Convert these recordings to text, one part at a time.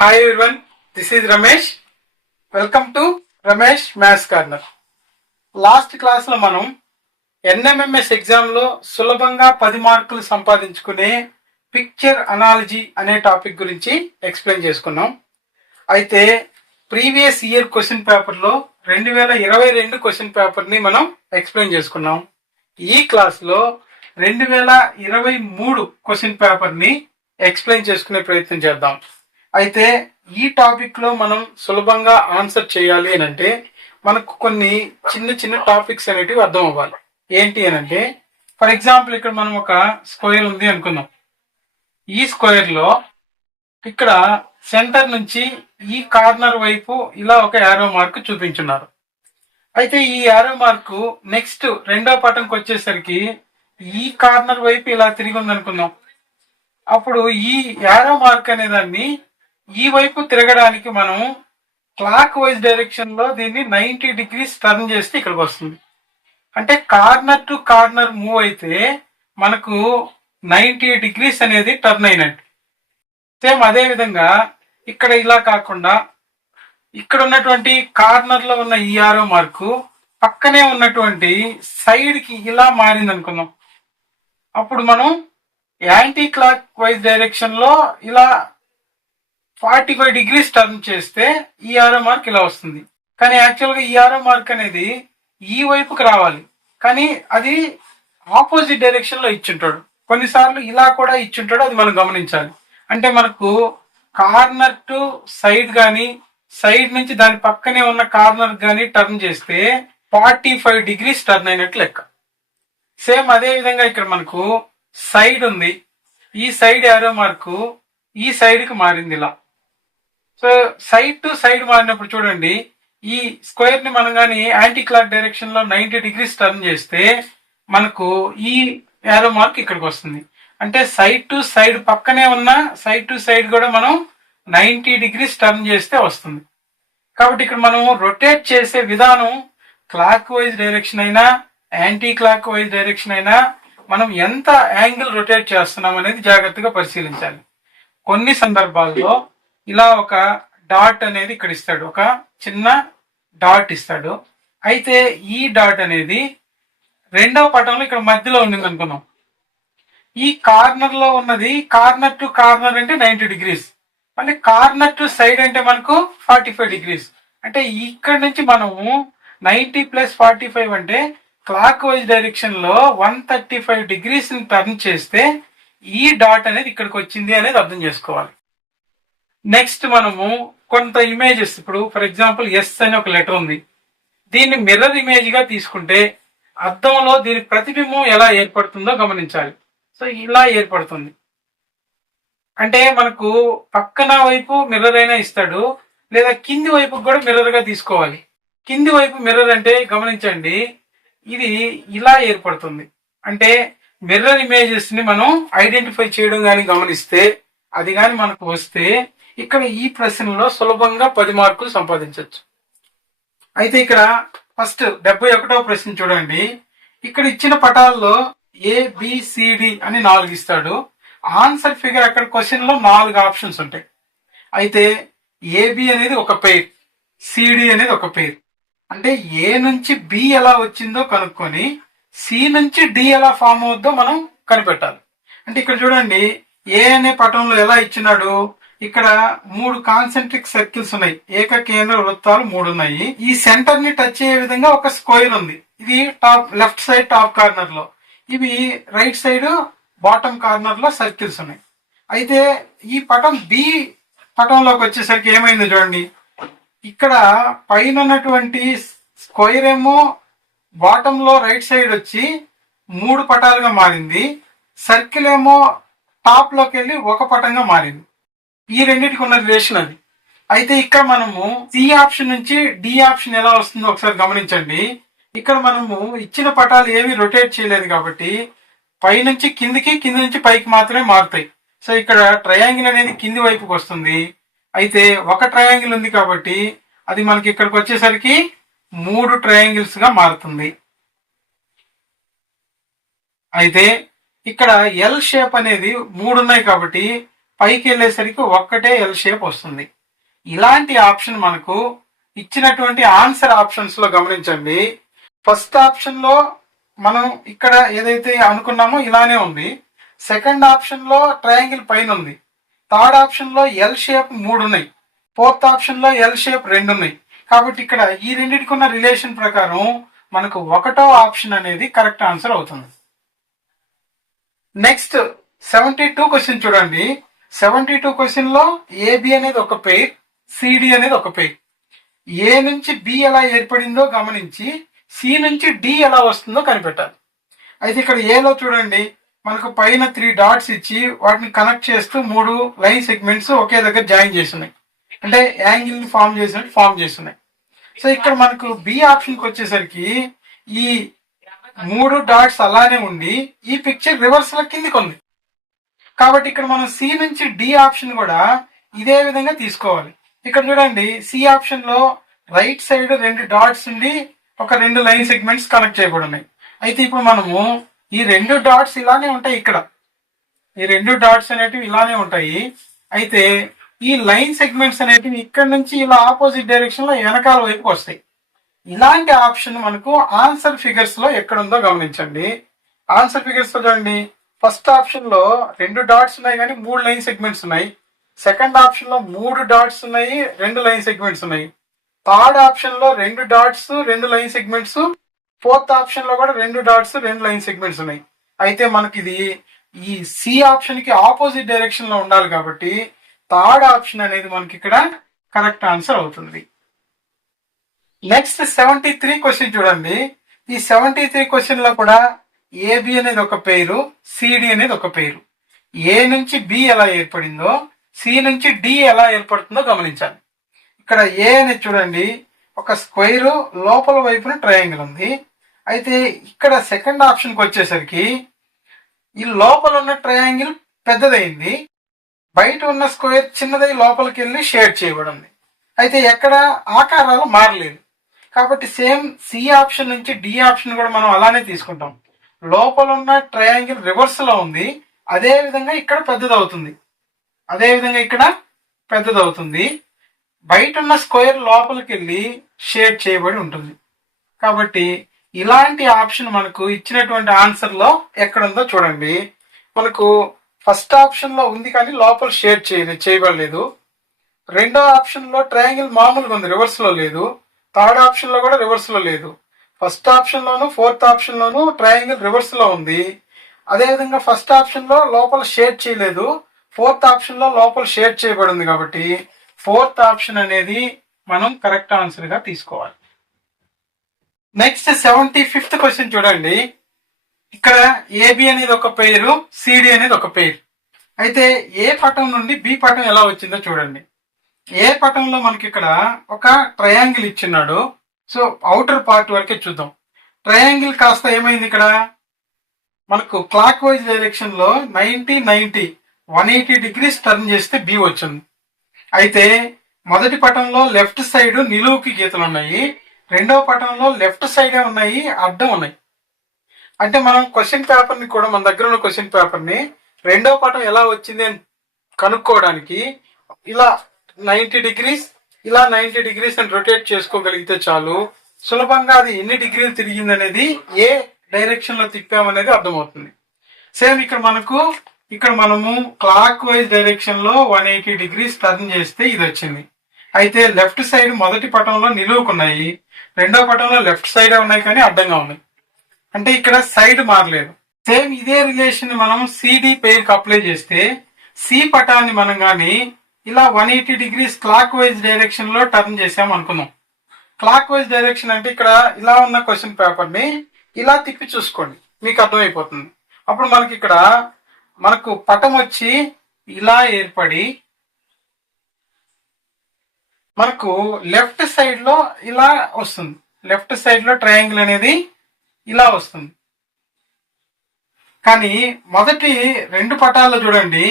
Hi everyone, this is Ramesh. Welcome to Ramesh Maths Corner. Last క్లాస్లో మనం NMMS ఎగ్జామ్లో సులభంగా 10 మార్కులు సంపాదించుకునే పిక్చర్ అనాలజీ అనే టాపిక్ గురించి ఎక్స్ప్లెయిన్ చేసుకున్నాం. అయితే ప్రీవియస్ ఇయర్ క్వశ్చన్ పేపర్లో 2022 క్వశ్చన్ పేపర్ని మనం ఎక్స్ప్లెయిన్ చేసుకున్నాం. ఈ క్లాస్లో 2023 క్వశ్చన్ పేపర్ని ఎక్స్ప్లెయిన్ చేసుకునే ప్రయత్నం చేద్దాం. అయితే ఈ టాపిక్ లో మనం సులభంగా ఆన్సర్ చేయాలి అని అంటే మనకు కొన్ని చిన్న చిన్న టాపిక్స్ అనేటివి అర్థం అవ్వాలి. ఏంటి అని అంటే ఫర్ ఎగ్జాంపుల్ ఇక్కడ మనం ఒక స్క్వేర్ ఉంది అనుకుందాం. ఈ స్క్వేర్ లో ఇక్కడ సెంటర్ నుంచి ఈ కార్నర్ వైపు ఇలా ఒక యారో మార్క్ చూపించున్నారు. అయితే ఈ యారో మార్కు నెక్స్ట్ రెండో పటంకి వచ్చేసరికి ఈ కార్నర్ వైపు ఇలా తిరిగి ఉంది అనుకుందాం. అప్పుడు ఈ యారో మార్క్ అనే దాన్ని ఈ వైపు తిరగడానికి మనం క్లాక్ వైజ్ డైరెక్షన్ లో దీన్ని 90 degrees టర్న్ చేస్తే ఇక్కడికి వస్తుంది. అంటే కార్నర్ టు కార్నర్ మూవ్ అయితే మనకు 90 degrees అనేది టర్న్ అయినట్టు. సేమ్ అదే విధంగా ఇక్కడ ఇలా కాకుండా ఇక్కడ ఉన్నటువంటి కార్నర్ లో ఉన్న ఈ ఆరో మార్కు పక్కనే ఉన్నటువంటి సైడ్ కి ఇలా మారింది అనుకుందాం. అప్పుడు మనం యాంటీ క్లాక్ వైజ్ డైరెక్షన్ లో ఇలా 45 degrees టర్న్ చేస్తే ఈ ఆరో మార్క్ ఇలా వస్తుంది. కానీ యాక్చువల్గా ఈ ఆరో మార్క్ అనేది ఈ వైపుకి రావాలి, కానీ అది ఆపోజిట్ డైరెక్షన్ లో ఇచ్చుంటాడు. కొన్నిసార్లు ఇలా కూడా ఇచ్చుంటాడు, అది మనం గమనించాలి. అంటే మనకు కార్నర్ టు సైడ్ కానీ సైడ్ నుంచి దాని పక్కనే ఉన్న కార్నర్ కానీ టర్న్ చేస్తే 45 degrees టర్న్ అయినట్లు లెక్క. సేమ్ అదే విధంగా ఇక్కడ మనకు సైడ్ ఉంది, ఈ సైడ్ యారో మార్కు ఈ సైడ్ కి మారింది ఇలా. సో సైడ్ టు సైడ్ మారినప్పుడు చూడండి, ఈ స్క్వేర్ ని మనం కానీ యాంటీ క్లాక్ డైరెక్షన్ లో 90 degrees టర్న్ చేస్తే మనకు ఈ యారో మార్క్ ఇక్కడికి వస్తుంది. అంటే సైడ్ టు సైడ్ పక్కనే ఉన్న సైడ్ టు సైడ్ కూడా మనం 90 degrees టర్న్ చేస్తే వస్తుంది. కాబట్టి ఇక్కడ మనం రొటేట్ చేసే విధానం క్లాక్ వైజ్ డైరెక్షన్ అయినా యాంటీ క్లాక్ వైజ్ డైరెక్షన్ అయినా మనం ఎంత యాంగిల్ రొటేట్ చేస్తున్నాం అనేది జాగ్రత్తగా పరిశీలించాలి. కొన్ని సందర్భాల్లో ఇలా ఒక డాట్ అనేది ఇక్కడ ఇస్తాడు, ఒక చిన్న డాట్ ఇస్తాడు. అయితే ఈ డాట్ అనేది రెండవ పటంలో ఇక్కడ మధ్యలో ఉంది అనుకున్నాం. ఈ కార్నర్ లో ఉన్నది కార్నర్ టు కార్నర్ అంటే 90 degrees, మళ్ళీ కార్నర్ టు సైడ్ అంటే మనకు 45 degrees. అంటే ఇక్కడ నుంచి మనము 90 + 45 అంటే క్లాక్ వైజ్ డైరెక్షన్ లో 135 degrees ని టర్న్ చేస్తే ఈ డాట్ అనేది ఇక్కడికి వచ్చింది అనేది అర్థం చేసుకోవాలి. నెక్స్ట్ మనము కొంత ఇమేజెస్, ఇప్పుడు ఫర్ ఎగ్జాంపుల్ ఎస్ అని ఒక లెటర్ ఉంది, దీన్ని మిర్రర్ ఇమేజ్ గా తీసుకుంటే అద్దంలో దీని ప్రతిబింబం ఎలా ఏర్పడుతుందో గమనించాలి. సో ఇలా ఏర్పడుతుంది. అంటే మనకు పక్కన వైపు మిర్రర్ అయినా ఇస్తాడు, లేదా కింది వైపు కూడా మిర్రర్ గా తీసుకోవాలి. కింది వైపు మిర్రర్ అంటే గమనించండి, ఇది ఇలా ఏర్పడుతుంది. అంటే మిర్రర్ ఇమేజెస్ ని మనం ఐడెంటిఫై చేయడం కానీ గమనిస్తే, అది కానీ మనకు వస్తే ఇక్కడ ఈ ప్రశ్నలో సులభంగా 10 మార్కులు సంపాదించవచ్చు. అయితే ఇక్కడ ఫస్ట్ 71వ ప్రశ్న చూడండి. ఇక్కడ ఇచ్చిన పటాల్లో ABCD అని 4 ఇస్తాడు. ఆన్సర్ ఫిగర్ అక్కడ క్వశ్చన్ లో 4 ఆప్షన్స్ ఉంటాయి. అయితే AB అనేది ఒక పెయిర్, CD అనేది ఒక పెయిర్. అంటే A నుంచి B ఎలా వచ్చిందో కనుక్కొని C నుంచి D ఎలా ఫామ్ అవుద్దో మనం కనిపెట్టాలి. అంటే ఇక్కడ చూడండి, A అనే పటంలో ఎలా ఇచ్చినాడు, ఇక్కడ 3 కాన్సెంట్రిక్ సర్కిల్స్ ఉన్నాయి, ఏకకేంద్ర వృత్తాలు 3 ఉన్నాయి. ఈ సెంటర్ ని టచ్ అయ్యే విధంగా ఒక స్క్వేర్ ఉంది, ఇది top left side top corner లో, ఇవి రైట్ సైడ్ బాటమ్ కార్నర్ లో సర్కిల్స్ ఉన్నాయి. అయితే ఈ పటం B పటంలోకి వచ్చేసరికి ఏమైందో చూడండి, ఇక్కడ పైన ఉన్నటువంటి స్క్వేర్ ఏమో బాటమ్ లో రైట్ సైడ్ వచ్చి 3 పటాలుగా మారింది, సర్కిల్ ఏమో టాప్ లోకి వెళ్ళి ఒక పటంగా మారింది. ఈ రెండింటికి ఉన్న రిలేషన్ అది. అయితే ఇక్కడ మనము సి ఆప్షన్ నుంచి డి ఆప్షన్ ఎలా వస్తుందో ఒకసారి గమనించండి. ఇక్కడ మనము ఇచ్చిన పటాలు ఏవి రొటేట్ చేయలేదు కాబట్టి పైనుంచి కిందికి, కింది నుంచి పైకి మాత్రమే మారుతాయి. సో ఇక్కడ ట్రయాంగిల్ అనేది కింది వైపుకి వస్తుంది. అయితే ఒక ట్రయాంగిల్ ఉంది కాబట్టి అది మనకి ఇక్కడికి వచ్చేసరికి 3 ట్రయాంగిల్స్ గా మారుతుంది. అయితే ఇక్కడ ఎల్ షేప్ అనేది 3 ఉన్నాయి కాబట్టి పైకి వెళ్ళేసరికి ఒక్కటే ఎల్ షేప్ వస్తుంది. ఇలాంటి ఆప్షన్ మనకు ఇచ్చినటువంటి ఆన్సర్ ఆప్షన్స్ లో గమనించండి. ఫస్ట్ ఆప్షన్ లో మనం ఇక్కడ ఏదైతే అనుకున్నామో ఇలానే ఉంది. సెకండ్ ఆప్షన్ లో ట్రయాంగిల్ పైన ఉంది. థర్డ్ ఆప్షన్ లో ఎల్ షేప్ 3 ఉన్నాయి. ఫోర్త్ ఆప్షన్ లో ఎల్ షేప్ 2 ఉన్నాయి. కాబట్టి ఇక్కడ ఈ రెండింటికి ఉన్న రిలేషన్ ప్రకారం మనకు ఒకటో ఆప్షన్ అనేది కరెక్ట్ ఆన్సర్ అవుతుంది. నెక్స్ట్ 72 క్వశ్చన్ చూడండి. 72 క్వశ్చన్ లో ఏబి అనేది ఒక పెయిర్, సిడి అనేది ఒక పెయిర్. ఏ నుంచి బి ఎలా ఏర్పడిందో గమనించి సి నుంచి డి ఎలా వస్తుందో కనిపెట్టాలి. అయితే ఇక్కడ ఏలో చూడండి, మనకు పైన 3 డాట్స్ ఇచ్చి వాటిని కనెక్ట్ చేస్తూ 3 లైన్ సెగ్మెంట్స్ ఒకే దగ్గర జాయిన్ చేస్తున్నాయి. అంటే యాంగిల్ ని ఫామ్ చేస్తున్నాయి. సో ఇక్కడ మనకు బి ఆప్షన్ కి వచ్చేసరికి ఈ 3 డాట్స్ అలానే ఉండి ఈ పిక్చర్ రివర్స్ లో కిందికి ఉంది. కాబట్టి ఇక్కడ మనం సి నుంచి డి ఆప్షన్ కూడా ఇదే విధంగా తీసుకోవాలి. ఇక్కడ చూడండి, సి ఆప్షన్ లో రైట్ సైడ్ 2 డాట్స్ ఉండి ఒక 2 లైన్ సెగ్మెంట్స్ కనెక్ట్ చేయబడి ఉన్నాయి. అయితే ఇప్పుడు మనము ఈ 2 డాట్స్ ఇలానే ఉంటాయి. ఇక్కడ ఈ 2 డాట్స్ అనేటివి ఇలానే ఉంటాయి. అయితే ఈ లైన్ సెగ్మెంట్స్ అనేటివి ఇక్కడ నుంచి ఇలా ఆపోజిట్ డైరెక్షన్ లో వెనకాల వైపుకి వస్తాయి. ఇలాంటి ఆప్షన్ మనకు ఆన్సర్ ఫిగర్స్ లో ఎక్కడుందో గమనించండి. ఆన్సర్ ఫిగర్స్ లో చూడండి, ఫస్ట్ ఆప్షన్ లో 2 డాట్స్ ఉన్నాయి కానీ 3 లైన్ సెగ్మెంట్స్ ఉన్నాయి. సెకండ్ ఆప్షన్ లో 3 డాట్స్ ఉన్నాయి, 2 లైన్ సెగ్మెంట్స్ ఉన్నాయి. థర్డ్ ఆప్షన్ లో 2 dots, 2 line segments. Fourth option లో కూడా 2 డాట్స్, 2 లైన్ సెగ్మెంట్స్ ఉన్నాయి. అయితే మనకి ఇది ఈ సి ఆప్షన్ కి ఆపోజిట్ డైరెక్షన్ లో ఉండాలి కాబట్టి థర్డ్ ఆప్షన్ అనేది మనకి ఇక్కడ కరెక్ట్ ఆన్సర్ అవుతుంది. నెక్స్ట్ 73 క్వశ్చన్ చూడండి. ఈ 73 క్వశ్చన్ లో కూడా ఏబి అనేది ఒక పేరు, సిడి అనేది ఒక పేరు. ఏ నుంచి బి ఎలా ఏర్పడిందో సి నుంచి డి ఎలా ఏర్పడుతుందో గమనించాలి. ఇక్కడ ఏ అనేది చూడండి, ఒక స్క్వేర్ లోపల వైపున ట్రయాంగిల్ ఉంది. అయితే ఇక్కడ సెకండ్ ఆప్షన్ కి వచ్చేసరికి ఈ లోపల ఉన్న ట్రయాంగిల్ పెద్దదైంది, బయట ఉన్న స్క్వేర్ చిన్నదై లోపలికి వెళ్ళి షేడ్ చేయబడింది. అయితే ఎక్కడ ఆకారాలు మారలేదు. కాబట్టి సేమ్ సి ఆప్షన్ నుంచి డి ఆప్షన్ కూడా మనం అలానే తీసుకుంటాం. లోపల ఉన్న ట్రయాంగిల్ రివర్స్ లో ఉంది, అదే విధంగా ఇక్కడ పెద్దదవుతుంది. బయట ఉన్న స్క్వేర్ లోపలికి వెళ్ళి షేడ్ చేయబడి ఉంటుంది. కాబట్టి ఇలాంటి ఆప్షన్ మనకు ఇచ్చినటువంటి ఆన్సర్ లో ఎక్కడుందో చూడండి. మనకు ఫస్ట్ ఆప్షన్ లో ఉంది కానీ లోపల షేడ్ చేయబడలేదు. రెండో ఆప్షన్ లో ట్రయాంగిల్ మామూలుగా ఉంది, రివర్స్ లో లేదు. థర్డ్ ఆప్షన్ లో కూడా రివర్స్ లో లేదు. ఫస్ట్ ఆప్షన్ లోను ఫోర్త్ ఆప్షన్ లోను ట్రయాంగిల్ రివర్స్ లో ఉంది. అదేవిధంగా ఫస్ట్ ఆప్షన్ లో లోపల షేడ్ చేయలేదు, ఫోర్త్ ఆప్షన్ లో లోపల షేడ్ చేయబడి ఉంది. కాబట్టి ఫోర్త్ ఆప్షన్ అనేది మనం కరెక్ట్ ఆన్సర్ గా తీసుకోవాలి. నెక్స్ట్ 75th క్వశ్చన్ చూడండి. ఇక్కడ ఏబి అనేది ఒక పేరు, సిడి అనేది ఒక పేరు. అయితే ఏ పటం నుండి బి పటం ఎలా వచ్చిందో చూడండి. ఏ పటంలో మనకి ఇక్కడ ఒక ట్రయాంగిల్ ఇచ్చిన్నాడు. సో అవుటర్ పార్ట్ వరకే చూద్దాం. ట్రయాంగిల్ కాస్త ఏమైంది, ఇక్కడ మనకు క్లాక్ వైజ్ డైరెక్షన్ లో 180 డిగ్రీస్ టర్న్ చేస్తే బి వచ్చింది. అయితే మొదటి పటంలో లెఫ్ట్ సైడ్ నిలువుకి గీతలు ఉన్నాయి, రెండో పటంలో లెఫ్ట్ సైడే ఉన్నాయి, అడ్డం ఉన్నాయి. అంటే మనం క్వశ్చన్ పేపర్ ని కూడా, మన దగ్గర ఉన్న క్వశ్చన్ పేపర్ ని రెండో పటం ఎలా వచ్చింది అని కనుక్కోవడానికి ఇలా 90 డిగ్రీస్ ఇలా 90 డిగ్రీస్ అని రొటేట్ చేసుకోగలిగితే చాలు, సులభంగా అది ఎన్ని డిగ్రీలు తిరిగింది అనేది, ఏ డైరెక్షన్ లో తిప్పామనేది అర్థమవుతుంది. సేమ్ ఇక్కడ మనము క్లాక్ వైజ్ డైరెక్షన్ లో 180 డిగ్రీస్ టర్న్ చేస్తే ఇది వచ్చింది. అయితే లెఫ్ట్ సైడ్ మొదటి పటంలో నిలువుకున్నాయి, రెండో పటంలో లెఫ్ట్ సైడ్ ఉన్నాయి కానీ అడ్డంగా ఉన్నాయి. అంటే ఇక్కడ సైడ్ మారలేదు. సేమ్ ఇదే రిలేషన్ మనం సిడి పేర్ కి అప్లై చేస్తే సి పటాన్ని మనం కానీ ఇలా 180 డిగ్రీస్ క్లాక్ వైజ్ డైరెక్షన్ లో టర్న్ చేసాం అనుకుందాం. క్లాక్ వైజ్ డైరెక్షన్ అంటే ఇక్కడ ఇలా ఉన్న క్వశ్చన్ పేపర్ ని ఇలా తిప్పి చూసుకోండి, మీకు అర్థమైపోతుంది. అప్పుడు మనకు పటం వచ్చి ఇలా ఏర్పడి మనకు లెఫ్ట్ సైడ్ లో ఇలా వస్తుంది. లెఫ్ట్ సైడ్ లో ట్రయాంగిల్ అనేది ఇలా వస్తుంది. కానీ మొదటి 2 పటాల్లో చూడండి,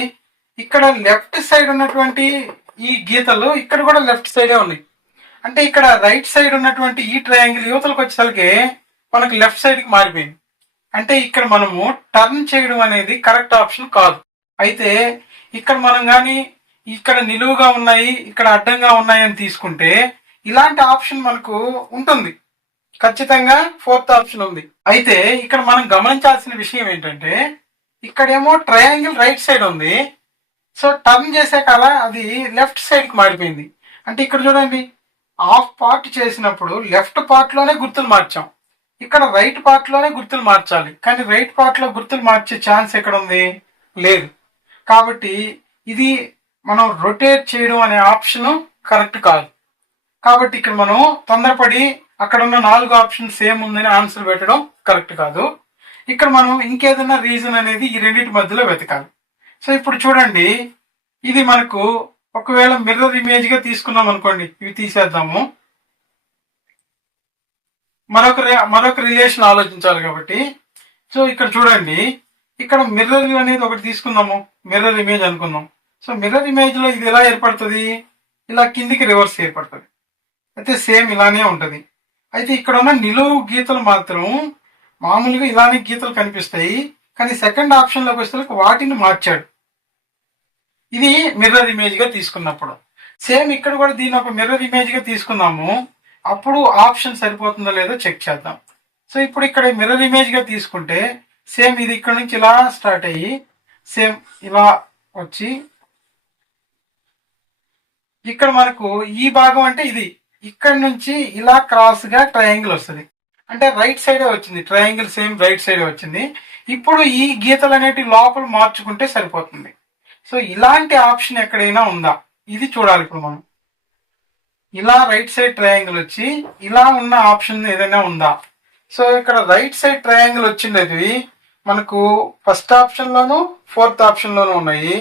ఇక్కడ లెఫ్ట్ సైడ్ ఉన్నటువంటి ఈ గీతలు ఇక్కడ కూడా లెఫ్ట్ సైడే ఉన్నాయి. అంటే ఇక్కడ రైట్ సైడ్ ఉన్నటువంటి ఈ ట్రయాంగిల్ యువతలకు వచ్చేసరికి మనకు లెఫ్ట్ సైడ్ కి మారిపోయింది. అంటే ఇక్కడ మనము టర్న్ చేయడం అనేది కరెక్ట్ ఆప్షన్ కాదు. అయితే ఇక్కడ మనం కానీ ఇక్కడ నిలువుగా ఉన్నాయి, ఇక్కడ అడ్డంగా ఉన్నాయి అని తీసుకుంటే ఇలాంటి ఆప్షన్ మనకు ఉంటుంది. ఖచ్చితంగా ఫోర్త్ ఆప్షన్ ఉంది. అయితే ఇక్కడ మనం గమనించాల్సిన విషయం ఏంటంటే ఇక్కడేమో ట్రయాంగిల్ రైట్ సైడ్ ఉంది. సో టర్న్ చేసే కాల అది లెఫ్ట్ సైడ్ కి మారిపోయింది. అంటే ఇక్కడ చూడండి, హాఫ్ పార్ట్ చేసినప్పుడు లెఫ్ట్ పార్ట్ లోనే గుర్తులు మార్చాం, ఇక్కడ రైట్ పార్ట్ లోనే గుర్తులు మార్చాలి. కానీ రైట్ పార్ట్ లో గుర్తులు మార్చే ఛాన్స్ ఎక్కడ ఉంది? లేదు. కాబట్టి ఇది మనం రొటేట్ చేయడం అనే ఆప్షన్ కరెక్ట్ కాదు. కాబట్టి ఇక్కడ మనం తొందరపడి అక్కడ ఉన్న 4 ఆప్షన్ సేమ్ ఉందని ఆన్సర్ పెట్టడం కరెక్ట్ కాదు. ఇక్కడ మనం ఇంకేదైనా రీజన్ అనేది ఈ రెండింటి మధ్యలో వెతకాలి. సో ఇప్పుడు చూడండి, ఇది మనకు ఒకవేళ మిర్రర్ ఇమేజ్ గా తీసుకున్నాం అనుకోండి, ఇవి తీసేద్దాము. మరొక రిలేషన్ ఆలోచించాలి కాబట్టి. సో ఇక్కడ చూడండి, ఇక్కడ మిర్రర్ అనేది ఒకటి తీసుకుందాము, మిర్రర్ ఇమేజ్ అనుకుందాం. సో మిర్రర్ ఇమేజ్ లో ఇది ఎలా ఏర్పడుతుంది? ఇలా కిందికి రివర్స్ ఏర్పడుతుంది. అయితే సేమ్ ఇలానే ఉంటది. అయితే ఇక్కడ ఉన్న నిలువు గీతలు మాత్రం మామూలుగా ఇలానే గీతలు కనిపిస్తాయి, కానీ సెకండ్ ఆప్షన్ లోకి వస్తే వాటిని మార్చాడు. ఇది మిర్రర్ ఇమేజ్ గా తీసుకున్నప్పుడు. సేమ్ ఇక్కడ కూడా దీని ఒక మిర్రర్ ఇమేజ్ గా తీసుకున్నాము, అప్పుడు ఆప్షన్ సరిపోతుందో లేదో చెక్ చేద్దాం. సో ఇప్పుడు ఇక్కడ మిర్రర్ ఇమేజ్ గా తీసుకుంటే సేమ్ ఇది ఇక్కడ నుంచి ఇలా స్టార్ట్ అయ్యి సేమ్ ఇలా వచ్చి ఇక్కడ మనకు ఈ భాగం అంటే ఇది ఇక్కడ నుంచి ఇలా క్రాస్ గా ట్రయాంగిల్ వస్తుంది. అంటే రైట్ సైడ్ వచ్చింది ట్రయాంగిల్, సేమ్ రైట్ సైడ్ వచ్చింది. ఇప్పుడు ఈ గీతలు అనేటి లోపల మార్చుకుంటే సరిపోతుంది. సో ఇలాంటి ఆప్షన్ ఎక్కడైనా ఉందా ఇది చూడాలి. ఇప్పుడు మనం ఇలా రైట్ సైడ్ ట్రయాంగిల్ వచ్చి ఇలా ఉన్న ఆప్షన్ ఏదైనా ఉందా? సో ఇక్కడ రైట్ సైడ్ ట్రయాంగిల్ వచ్చింది మనకు ఫస్ట్ ఆప్షన్ లోను ఫోర్త్ ఆప్షన్ లోను ఉన్నాయి.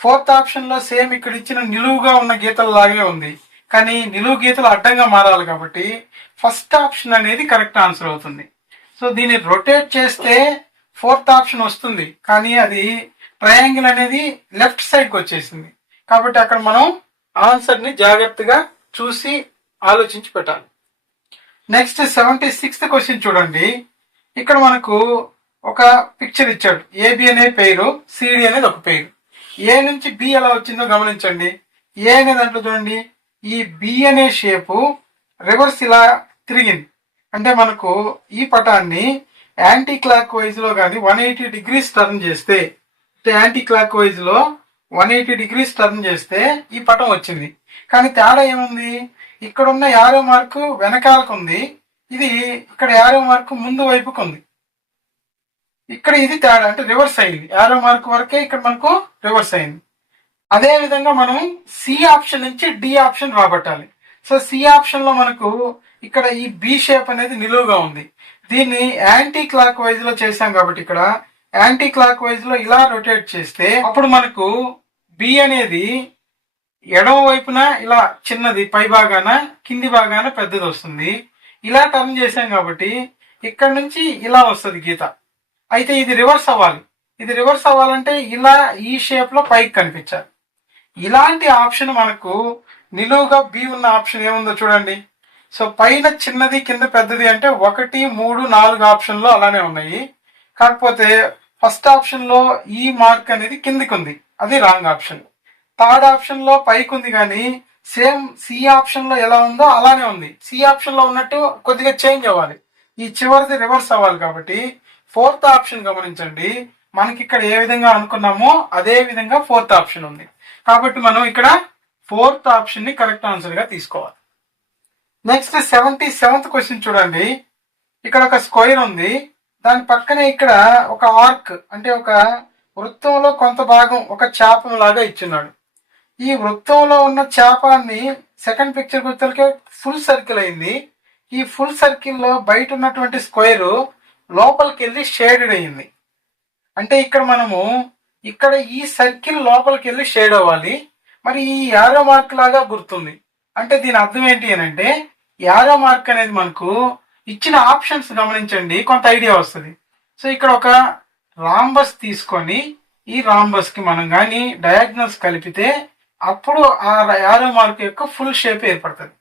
ఫోర్త్ ఆప్షన్ లో సేమ్ ఇక్కడ ఇచ్చిన నిలువుగా ఉన్న గీతల లాగే ఉంది, కానీ నిలువు గీతలు అడ్డంగా మారాలి కాబట్టి ఫస్ట్ ఆప్షన్ అనేది కరెక్ట్ ఆన్సర్ అవుతుంది. సో దీన్ని రొటేట్ చేస్తే ఫోర్త్ ఆప్షన్ వస్తుంది, కానీ అది ట్రయాంగిల్ అనేది లెఫ్ట్ సైడ్ కి వచ్చేసింది. కాబట్టి అక్కడ మనం ఆన్సర్ ని జాగ్రత్తగా చూసి ఆలోచించి పెట్టాలి. నెక్స్ట్ 76th క్వశ్చన్ చూడండి. ఇక్కడ మనకు ఒక పిక్చర్ ఇచ్చాడు, ఏబి అనే పేరు, సిడి అనేది ఒక పేరు. ఏ నుంచి బి ఎలా వచ్చిందో గమనించండి. ఏ అనే దాంట్లో చూడండి, ఈ బి అనే షేపు రివర్స్ ఇలా తిరిగింది. అంటే మనకు ఈ పటాన్ని యాంటీ క్లాక్ వైజ్ లో కానీ 180 డిగ్రీస్ టర్న్ చేస్తే, యాంటీ క్లాక్ వైజ్ లో 180 డిగ్రీస్ టర్న్ చేస్తే ఈ పటం వచ్చింది. కానీ తేడా ఏముంది? ఇక్కడ ఉన్న యారో మార్కు వెనకాలకు ఉంది, ఇది ఇక్కడ యారో మార్కు ముందు వైపుకు ఉంది. ఇక్కడ ఇది తేడా, అంటే రివర్స్ అయింది. యారో మార్క్ వరకే ఇక్కడ మనకు రివర్స్ అయింది. అదే విధంగా మనం సి ఆప్షన్ నుంచి డి ఆప్షన్ రాబట్టాలి. సో సి ఆప్షన్ లో మనకు ఇక్కడ ఈ బి షేప్ అనేది నిలువుగా ఉంది. దీన్ని యాంటీ క్లాక్ వైజ్ లో చేసాం కాబట్టి ఇక్కడ యాంటీ క్లాక్ వైజ్ లో ఇలా రొటేట్ చేస్తే అప్పుడు మనకు బి అనేది ఎడమ వైపున ఇలా చిన్నది, పై భాగాన కింది భాగాన పెద్దది వస్తుంది. ఇలా టర్న్ చేసాం కాబట్టి ఇక్కడ నుంచి ఇలా వస్తుంది గీత. అయితే ఇది రివర్స్ అవ్వాలి. ఇది రివర్స్ అవ్వాలంటే ఇలా ఈ షేప్ లో పైకి కనిపించాలి. ఇలాంటి ఆప్షన్ మనకు నిలువుగా బి ఉన్న ఆప్షన్ ఏముందో చూడండి. సో పైన చిన్నది కింద పెద్దది అంటే 1, 3, 4 ఆప్షన్లు అలానే ఉన్నాయి. కాకపోతే ఫస్ట్ ఆప్షన్ లో ఈ మార్క్ అనేది కిందికి ఉంది, అది రాంగ్ ఆప్షన్. థర్డ్ ఆప్షన్ లో పైకి ఉంది, కానీ సేమ్ సి ఆప్షన్ లో ఎలా ఉందో అలానే ఉంది. సి ఆప్షన్ లో ఉన్నట్టు కొద్దిగా చేంజ్ అవ్వాలి, ఈ చివరిది రివర్స్ అవ్వాలి. కాబట్టి ఫోర్త్ ఆప్షన్ గమనించండి, మనకి ఇక్కడ ఏ విధంగా అనుకున్నామో అదే విధంగా ఫోర్త్ ఆప్షన్ ఉంది. కాబట్టి మనం ఇక్కడ ఫోర్త్ ఆప్షన్ ని కరెక్ట్ ఆన్సర్ గా తీసుకోవాలి. నెక్స్ట్ 77th క్వశ్చన్ చూడండి. ఇక్కడ ఒక స్క్వేర్ ఉంది, దాని పక్కనే ఇక్కడ ఒక ఆర్క్ అంటే ఒక వృత్తంలో కొంత భాగం ఒక చాపం లాగా ఇచ్చున్నాడు. ఈ వృత్తంలో ఉన్న చాపాన్ని సెకండ్ పిక్చర్ గుర్తులకే ఫుల్ సర్కిల్ అయింది. ఈ ఫుల్ సర్కిల్ లో బయట ఉన్నటువంటి స్క్వేర్ లోపలికి వెళ్ళి షేడెడ్ అయింది. అంటే ఇక్కడ మనము ఇక్కడ ఈ సర్కిల్ లోపలికి వెళ్ళి షేడ్ అవ్వాలి. మరి ఈ యారో మార్క్ లాగా గుర్తుంది. అంటే దీని అర్థం ఏంటి అని అంటే, యారో మార్క్ అనేది మనకు ఇచ్చిన ఆప్షన్స్ గమనించండి, కొంత ఐడియా వస్తుంది. సో ఇక్కడ ఒక రాంబస్ తీసుకొని ఈ రాంబస్ కి మనం కానీ డయాగ్నల్స్ కలిపితే అప్పుడు ఆ యారో మార్క్ యొక్క ఫుల్ షేప్ ఏర్పడుతుంది.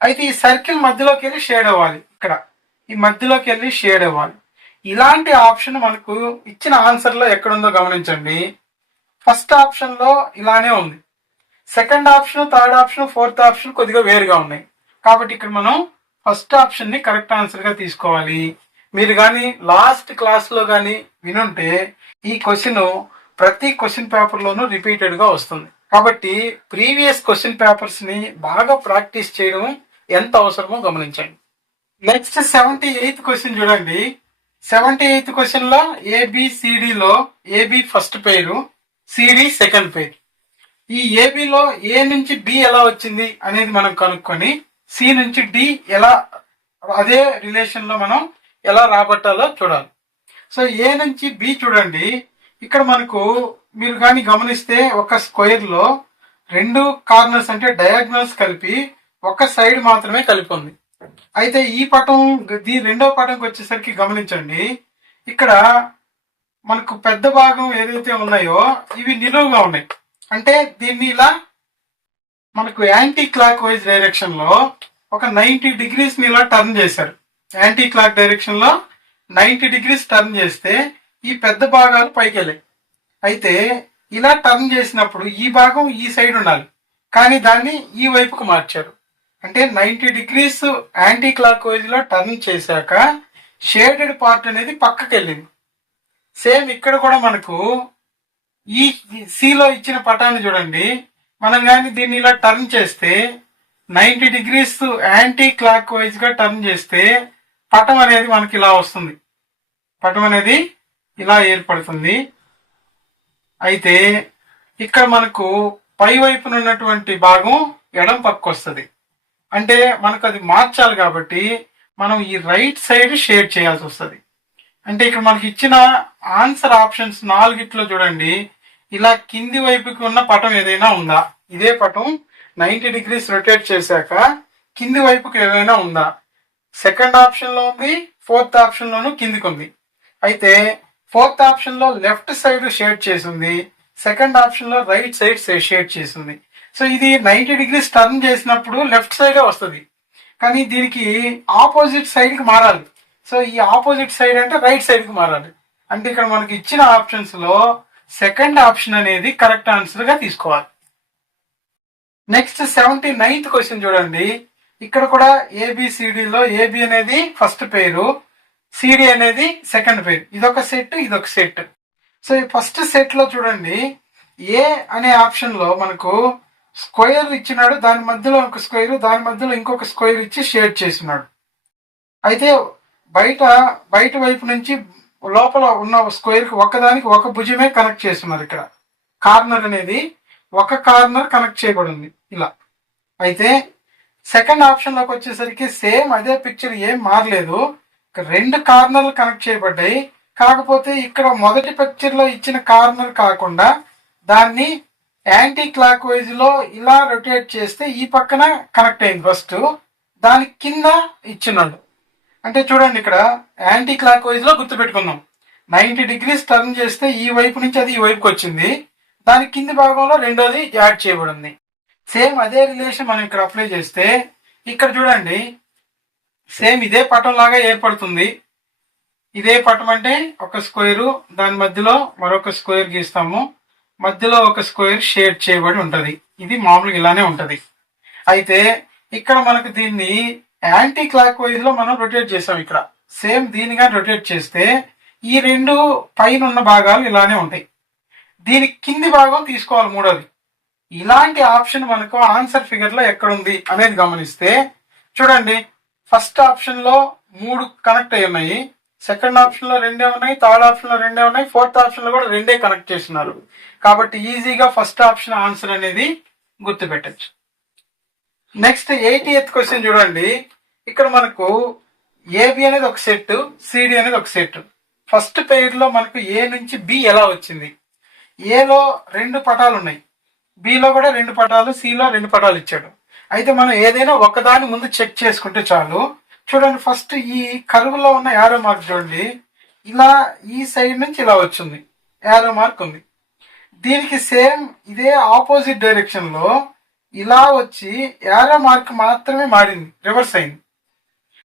అయితే ఈ సర్కిల్ మధ్యలోకి వెళ్ళి షేడ్ అవ్వాలి, ఇక్కడ ఈ మధ్యలోకి వెళ్ళి షేడ్ అవ్వాలి. ఇలాంటి ఆప్షన్ మనకు ఇచ్చిన ఆన్సర్ లో ఎక్కడుందో గమనించండి. ఫస్ట్ ఆప్షన్ లో ఇలానే ఉంది. Second option, third option, fourth option కొద్దిగా వేరుగా ఉన్నాయి. కాబట్టి ఇక్కడ మనం ఫస్ట్ ఆప్షన్ ని కరెక్ట్ ఆన్సర్ గా తీసుకోవాలి. మీరు కానీ లాస్ట్ క్లాస్ లో కానీ వినుంటే ఈ క్వశ్చన్ ప్రతి క్వశ్చన్ పేపర్ లోనూ రిపీటెడ్ గా వస్తుంది. కాబట్టి ప్రీవియస్ క్వశ్చన్ పేపర్స్ ని బాగా ప్రాక్టీస్ చేయడం ఎంత అవసరమో గమనించండి. నెక్స్ట్ 78th క్వశ్చన్ చూడండి. 78th క్వశ్చన్ లో ఏబిసిడిలో ఏబి ఫస్ట్ పేరు, సిడి సెకండ్ పేరు. ఈ ఏబిలో ఏ నుంచి బి ఎలా వచ్చింది అనేది మనం కనుక్కొని సి నుంచి డి ఎలా అదే రిలేషన్ లో మనం ఎలా రాబట్టాలో చూడాలి. సో ఏ నుంచి బి చూడండి. ఇక్కడ మనకు మీరు కానీ గమనిస్తే ఒక స్క్వేర్ లో రెండు కార్నర్స్ అంటే డయాగ్నల్స్ కలిపి ఒక సైడ్ మాత్రమే కలిపి ఉంది. అయితే ఈ పటం రెండో పటంకి వచ్చేసరికి గమనించండి. ఇక్కడ మనకు పెద్ద భాగం ఏదైతే ఉన్నాయో ఇవి నిలువుగా ఉన్నాయి. అంటే దీన్ని ఇలా మనకు యాంటీ క్లాక్ వైజ్ డైరెక్షన్ లో ఒక 90 degrees ని ఇలా టర్న్ చేశారు. యాంటీ క్లాక్ డైరెక్షన్ లో 90 degrees టర్న్ చేస్తే ఈ పెద్ద భాగాలు పైకి వెళ్ళాయి. అయితే ఇలా టర్న్ చేసినప్పుడు ఈ భాగం ఈ సైడ్ ఉండాలి, కానీ దాన్ని ఈ వైపుకు మార్చారు. అంటే 90 degrees యాంటీ క్లాక్ వైజ్ లో టర్న్ చేశాక షేడెడ్ పార్ట్ అనేది పక్కకి వెళ్ళింది. సేమ్ ఇక్కడ కూడా మనకు ఈ సిలో ఇచ్చిన పటాన్ని చూడండి. మనం కానీ దీన్ని ఇలా టర్న్ చేస్తే 90 degrees యాంటీ క్లాక్ వైజ్ గా టర్న్ చేస్తే పటం అనేది మనకి ఇలా వస్తుంది. పటం అనేది ఇలా ఏర్పడుతుంది. అయితే ఇక్కడ మనకు పై వైపున ఉన్నటువంటి భాగం ఎడం పక్క వస్తుంది. అంటే మనకు అది మార్చాలి కాబట్టి మనం ఈ రైట్ సైడ్ షేడ్ చేయాల్సి వస్తుంది. అంటే ఇక్కడ మనకి ఇచ్చిన ఆన్సర్ ఆప్షన్స్ 4 చూడండి. ఇలా కింది వైపుకి ఉన్న పటం ఏదైనా ఉందా? ఇదే పటం 90 degrees రొటేట్ చేశాక కింది వైపుకి ఏదైనా ఉందా? సెకండ్ ఆప్షన్ లో ఉంది, ఫోర్త్ ఆప్షన్ లోను కిందికి ఉంది. అయితే ఫోర్త్ ఆప్షన్ లో లెఫ్ట్ సైడ్ షేడ్ చేసింది, సెకండ్ ఆప్షన్ లో రైట్ సైడ్ షేడ్ చేసింది. సో ఇది 90 degrees టర్న్ చేసినప్పుడు లెఫ్ట్ సైడే వస్తుంది, కానీ దీనికి ఆపోజిట్ సైడ్ కి మారాలి. సో ఈ ఆపోజిట్ సైడ్ అంటే రైట్ సైడ్ కి మారాలి. అంటే ఇక్కడ మనకి ఇచ్చిన ఆప్షన్స్ లో సెకండ్ ఆప్షన్ అనేది కరెక్ట్ ఆన్సర్ గా తీసుకోవాలి. నెక్స్ట్ 79th క్వశ్చన్ చూడండి. ఇక్కడ కూడా ఏబిసిడిలో ఏబి అనేది ఫస్ట్ పేరు, సిడి అనేది సెకండ్ పేరు. ఇదొక సెట్, ఇదొక సెట్. సో ఈ ఫస్ట్ సెట్ లో చూడండి, ఏ అనే ఆప్షన్ లో మనకు స్క్వేర్ ఇచ్చినాడు, దాని మధ్యలో ఒక స్క్వేర్, దాని మధ్యలో ఇంకొక స్క్వేర్ ఇచ్చి షేడ్ చేస్తున్నాడు. అయితే బయట వైపు నుంచి లోపల ఉన్న స్క్వేర్ కి ఒకదానికి ఒక భుజమే కనెక్ట్ చేస్తున్నారు. ఇక్కడ కార్నర్ అనేది ఒక కార్నర్ కనెక్ట్ చేయబడింది ఇలా. అయితే సెకండ్ ఆప్షన్ లోకి వచ్చేసరికి సేమ్ అదే పిక్చర్ ఏం మారలేదు. రెండు కార్నర్లు కనెక్ట్ చేయబడ్డాయి. కాకపోతే ఇక్కడ మొదటి పిక్చర్ లో ఇచ్చిన కార్నర్ కాకుండా దాన్ని యాంటీ క్లాక్ వైజ్ లో ఇలా రొటేట్ చేస్తే ఈ పక్కన కనెక్ట్ అయింది ఫస్ట్, దాని కింద ఇచ్చినాడు. అంటే చూడండి, ఇక్కడ యాంటీ క్లాక్ వైజ్ లో గుర్తుపెట్టుకుందాం. 90 degrees టర్న్ చేస్తే ఈ వైపు నుంచి అది ఈ వైపుకి వచ్చింది, దాని కింది భాగంలో రెండోది యాడ్ చేయబడింది. సేమ్ అదే రిలేషన్ మనం ఇక్కడ అప్లై చేస్తే ఇక్కడ చూడండి, సేమ్ ఇదే పటం లాగా ఏర్పడుతుంది. ఇదే పటం అంటే ఒక స్క్వేరు, దాని మధ్యలో మరొక స్క్వేర్ గీస్తాము, మధ్యలో ఒక స్క్వేర్ షేడ్ చేయబడి ఉంటది. ఇది మామూలుగా ఇలానే ఉంటది. అయితే ఇక్కడ మనకు దీన్ని యాంటీ క్లాక్ వైజ్ లో మనం రొటేట్ చేసాం. ఇక్కడ సేమ్ దీనిగా రొటేట్ చేస్తే ఈ రెండు పైన ఉన్న భాగాలు ఇలానే ఉంటాయి. దీని కింది భాగం తీసుకోవాలి మూడోది. ఇలాంటి ఆప్షన్ మనకు ఆన్సర్ ఫిగర్ లో ఎక్కడుంది అనేది గమనిస్తే చూడండి, ఫస్ట్ ఆప్షన్ లో 3 కనెక్ట్ అయి ఉన్నాయి, సెకండ్ ఆప్షన్ లో 2 ఉన్నాయి, థర్డ్ ఆప్షన్ లో 2 ఉన్నాయి, ఫోర్త్ ఆప్షన్ లో కూడా 2 కనెక్ట్ చేస్తున్నారు. కాబట్టి ఈజీగా ఫస్ట్ ఆప్షన్ ఆన్సర్ అనేది గుర్తుపెట్టచ్చు. నెక్స్ట్ 80th క్వశ్చన్ చూడండి. ఇక్కడ మనకు ఏబి అనేది ఒక సెట్, సిడి అనేది ఒక సెట్. ఫస్ట్ పెయిర్ లో మనకు ఏ నుంచి బి ఎలా వచ్చింది? ఏలో 2 పటాలు ఉన్నాయి, బిలో కూడా 2 పటాలు, సిలో 2 పటాలు ఇచ్చాడు. అయితే మనం ఏదైనా ఒకదాని ముందు చెక్ చేసుకుంటే చాలు. చూడండి, ఫస్ట్ ఈ కరువులో ఉన్న యారో మార్క్ చూడండి, ఇలా ఈ సైడ్ నుంచి ఇలా వచ్చింది, యారో మార్క్ ఉంది. దీనికి సేమ్ ఇదే ఆపోజిట్ డైరెక్షన్ లో ఇలా వచ్చి యారో మార్క్ మాత్రమే మారింది, రివర్స్ అయింది.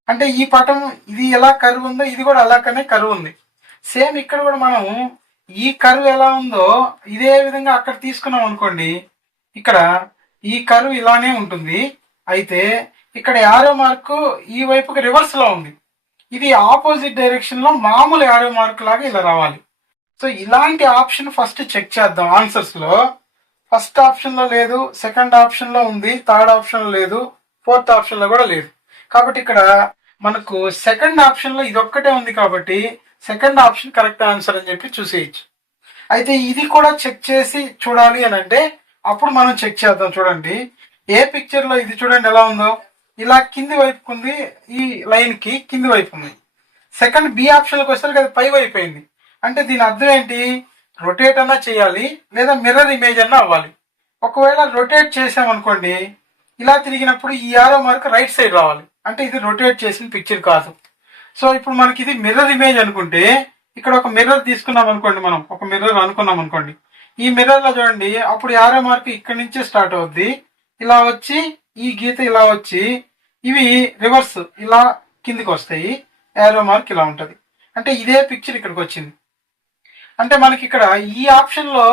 అంటే ఈ పటం ఇది ఎలా కరువు ఉందో ఇది కూడా అలాగనే కరువు ఉంది. సేమ్ ఇక్కడ కూడా మనం ఈ కర్వ్ ఎలా ఉందో ఇదే విధంగా అక్కడ తీసుకున్నాం అనుకోండి, ఇక్కడ ఈ కర్వ్ ఇలానే ఉంటుంది. అయితే ఇక్కడ యారో మార్కు ఈ వైపుకి రివర్స్ లో ఉంది. ఇది ఆపోజిట్ డైరెక్షన్ లో మామూలు యారో మార్క్ లాగా ఇలా రావాలి. సో ఇలాంటి ఆప్షన్ ఫస్ట్ చెక్ చేద్దాం. ఆన్సర్స్ లో ఫస్ట్ ఆప్షన్ లో లేదు, సెకండ్ ఆప్షన్ లో ఉంది, థర్డ్ ఆప్షన్ లో లేదు, ఫోర్త్ ఆప్షన్ లో కూడా లేదు. కాబట్టి ఇక్కడ మనకు సెకండ్ ఆప్షన్ లో ఇది ఒక్కటే ఉంది కాబట్టి సెకండ్ ఆప్షన్ కరెక్ట్ ఆన్సర్ అని చెప్పి చూసేయచ్చు. అయితే ఇది కూడా చెక్ చేసి చూడాలి అని అంటే అప్పుడు మనం చెక్ చేద్దాం. చూడండి, ఏ పిక్చర్ లో ఇది చూడండి ఎలా ఉందో, ఇలా కింది వైపు ఉంది, ఈ లైన్ కి కింది వైపు ఉంది. సెకండ్ బి ఆప్షన్ లోకి వస్తే అది పై వైపు అయింది. అంటే దీని అర్థం ఏంటి, రొటేట్ అన్నా చేయాలి లేదా మిర్రర్ ఇమేజ్ అన్నా అవ్వాలి. ఒకవేళ రొటేట్ చేసామనుకోండి, ఇలా తిరిగినప్పుడు ఈ యారో మార్క్ రైట్ సైడ్ రావాలి. అంటే ఇది రొటేట్ చేసిన పిక్చర్ కాదు. సో ఇప్పుడు మనకి ఇది మిర్రర్ ఇమేజ్ అనుకుంటే ఇక్కడ ఒక మిర్రర్ తీసుకున్నాం అనుకోండి, మనం ఒక మిర్రర్ అనుకున్నాం అనుకోండి, ఈ మిర్రర్ లో చూడండి అప్పుడు యారో మార్క్ ఇక్కడ నుంచే స్టార్ట్ అవుద్ది, ఇలా వచ్చి ఈ గీత ఇలా వచ్చి ఇవి రివర్స్ ఇలా కిందికి వస్తాయి, యారో మార్క్ ఇలా ఉంటది. అంటే ఇదే పిక్చర్ ఇక్కడికి వచ్చింది. అంటే మనకి ఇక్కడ ఈ ఆప్షన్ లో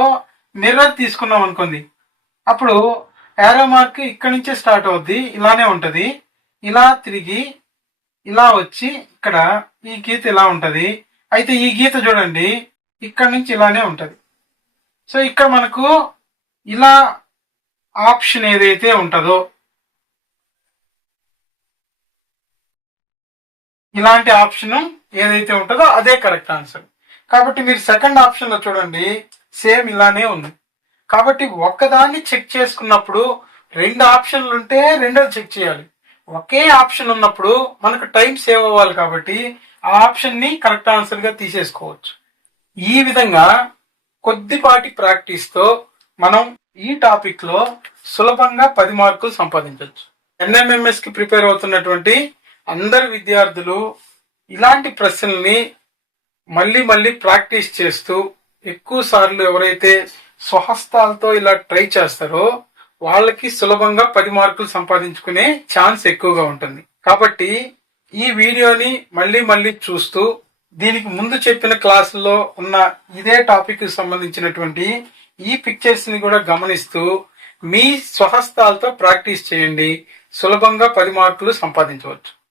మిర్రర్ తీసుకున్నాం అనుకోండి, అప్పుడు యారో మార్క్ ఇక్కడ నుంచే స్టార్ట్ అవుద్ది, ఇలానే ఉంటది, ఇలా తిరిగి ఇలా వచ్చి ఇక్కడ ఈ గీత ఇలా ఉంటది. అయితే ఈ గీత చూడండి ఇక్కడ నుంచి ఇలానే ఉంటది. సో ఇక్కడ మనకు ఇలా ఆప్షన్ ఏదైతే ఉంటుందో, ఇలాంటి ఆప్షన్ ఏదైతే ఉంటుందో అదే కరెక్ట్ ఆన్సర్. కాబట్టి మీరు సెకండ్ ఆప్షన్ లో చూడండి సేమ్ ఇలానే ఉంది. కాబట్టి ఒక్కదాన్ని చెక్ చేసుకున్నప్పుడు రెండు ఆప్షన్లు ఉంటే రెండోది చెక్ చేయాలి. ఒకే ఆప్షన్ ఉన్నప్పుడు మనకు టైం సేవ్ అవ్వాలి కాబట్టి ఆ ఆప్షన్ ని కరెక్ట్ ఆన్సర్ గా తీసేసుకోవచ్చు. ఈ విధంగా కొద్దిపాటి ప్రాక్టీస్ తో మనం ఈ టాపిక్ లో సులభంగా 10 మార్కులు సంపాదించవచ్చు. ఎన్ఎంఎంఎస్ కి ప్రిపేర్ అవుతున్నటువంటి అందరు విద్యార్థులు ఇలాంటి ప్రశ్నల్ని మళ్ళీ మళ్ళీ ప్రాక్టీస్ చేస్తూ ఎక్కువ సార్లు ఎవరైతే స్వహస్తాలతో ఇలా ట్రై చేస్తారో వాళ్ళకి సులభంగా 10 మార్కులు సంపాదించుకునే ఛాన్స్ ఎక్కువగా ఉంటుంది. కాబట్టి ఈ వీడియోని మళ్ళీ మళ్ళీ చూస్తూ దీనికి ముందు చెప్పిన క్లాసుల్లో ఉన్న ఇదే టాపిక్ కి సంబంధించినటువంటి ఈ పిక్చర్స్ ని కూడా గమనిస్తూ మీ స్వహస్తాలతో ప్రాక్టీస్ చేయండి. సులభంగా 10 మార్కులు సంపాదించవచ్చు.